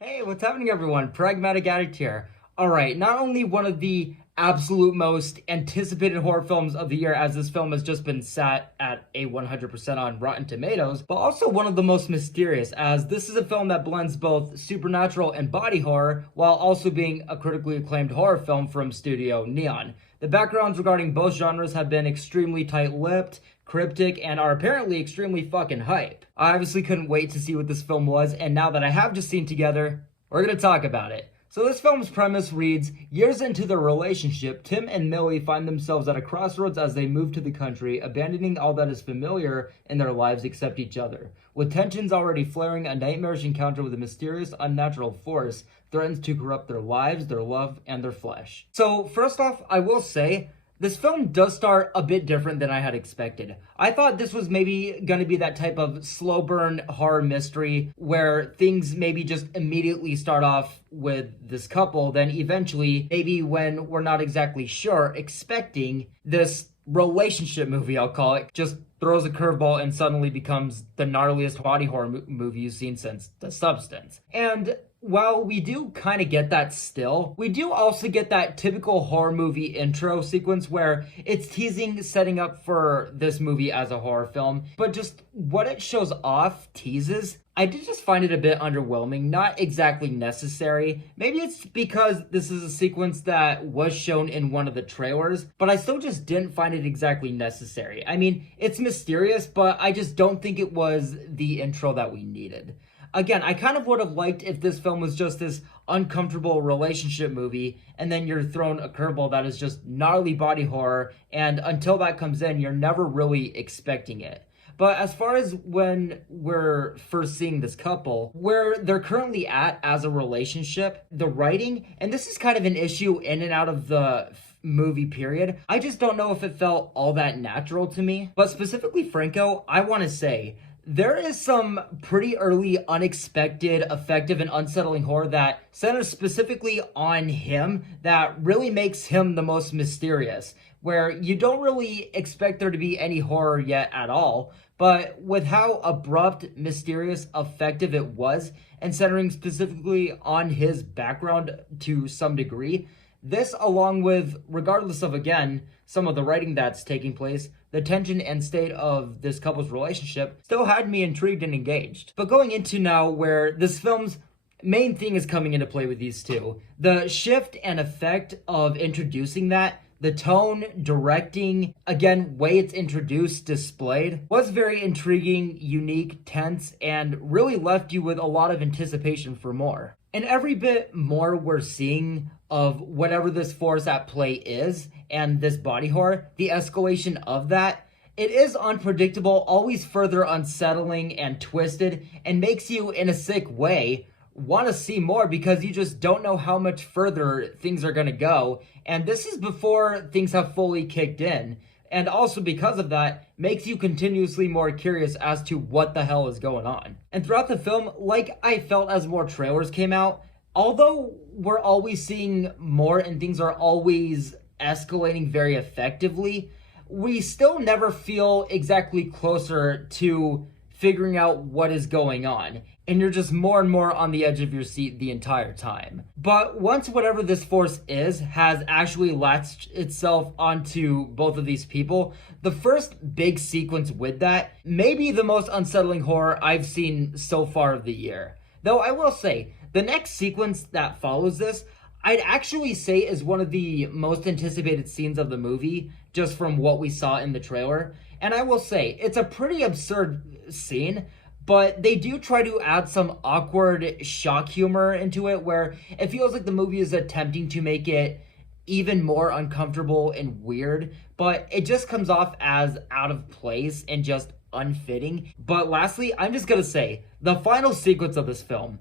Hey, what's happening, everyone? Pragmatic Addict here. Alright, not only one of the absolute most anticipated horror films of the year, as this film has just been sat at a 100% on Rotten Tomatoes, but also one of the most mysterious, as this is a film that blends both supernatural and body horror, while also being a critically acclaimed horror film from Studio Neon. The backgrounds regarding both genres have been extremely tight-lipped, cryptic, and are apparently extremely fucking hype. I obviously couldn't wait to see what this film was, and now that I have just seen together, we're gonna talk about it. So this film's premise reads, years into their relationship, Tim and Millie find themselves at a crossroads as they move to the country, abandoning all that is familiar in their lives except each other. With tensions already flaring, a nightmarish encounter with a mysterious, unnatural force threatens to corrupt their lives, their love, and their flesh. So first off, I will say, this film does start a bit different than I had expected. I thought this was maybe going to be that type of slow burn horror mystery where things maybe just immediately start off with this couple, then eventually, maybe when we're not exactly sure, expecting this relationship movie, I'll call it, just throws a curveball and suddenly becomes the gnarliest body horror movie you've seen since The Substance. And while we do kind of get that still, we do also get that typical horror movie intro sequence where it's teasing setting up for this movie as a horror film, but just what it shows off teases. I did just find it a bit underwhelming, not exactly necessary. Maybe it's because this is a sequence that was shown in one of the trailers, but I still just didn't find it exactly necessary. I mean, it's mysterious, but I just don't think it was the intro that we needed. Again, I kind of would have liked if this film was just this uncomfortable relationship movie, and then you're thrown a curveball that is just gnarly body horror, and until that comes in, you're never really expecting it. But as far as when we're first seeing this couple, where they're currently at as a relationship, the writing, and this is kind of an issue in and out of the movie period, I just don't know if it felt all that natural to me. But specifically Franco, I want to say, there is some pretty early, unexpected, effective, and unsettling horror that centers specifically on him that really makes him the most mysterious, where you don't really expect there to be any horror yet at all, but with how abrupt, mysterious, effective it was, and centering specifically on his background to some degree, this, along with, regardless of, again, some of the writing that's taking place, the tension and state of this couple's relationship still had me intrigued and engaged. But going into now where this film's main thing is coming into play with these two, the shift and effect of introducing that, the tone, directing, again, way it's introduced, displayed, was very intriguing, unique, tense, and really left you with a lot of anticipation for more. And every bit more we're seeing of whatever this force at play is, and this body horror, the escalation of that, it is unpredictable, always further unsettling and twisted, and makes you, in a sick way, want to see more because you just don't know how much further things are going to go. And this is before things have fully kicked in. And also because of that, makes you continuously more curious as to what the hell is going on. And throughout the film, like I felt as more trailers came out, although we're always seeing more and things are always escalating very effectively, we still never feel exactly closer to figuring out what is going on. And you're just more and more on the edge of your seat the entire time. But once whatever this force is has actually latched itself onto both of these people, the first big sequence with that may be the most unsettling horror I've seen so far of the year. Though I will say, the next sequence that follows this, I'd actually say is one of the most anticipated scenes of the movie, just from what we saw in the trailer. And I will say, it's a pretty absurd scene, but they do try to add some awkward shock humor into it where it feels like the movie is attempting to make it even more uncomfortable and weird, but it just comes off as out of place and just unfitting. But lastly, I'm just gonna say, the final sequence of this film,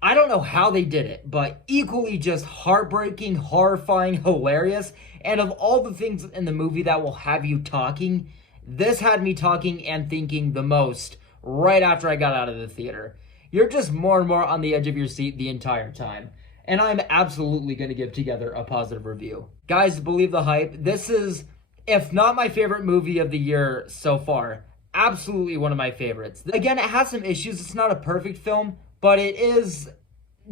I don't know how they did it, but equally just heartbreaking, horrifying, hilarious, and of all the things in the movie that will have you talking, this had me talking and thinking the most right after I got out of the theater. You're just more and more on the edge of your seat the entire time. And I'm absolutely going to give Together a positive review. Guys, believe the hype. This is, if not my favorite movie of the year so far, absolutely one of my favorites. Again, it has some issues. It's not a perfect film, but it is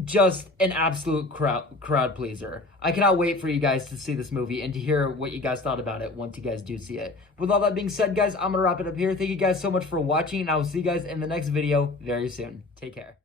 just an absolute crowd pleaser. I cannot wait for you guys to see this movie and to hear what you guys thought about it once you guys do see it. With all that being said, guys, I'm gonna wrap it up here. Thank you guys so much for watching, and I will see you guys in the next video very soon. Take care.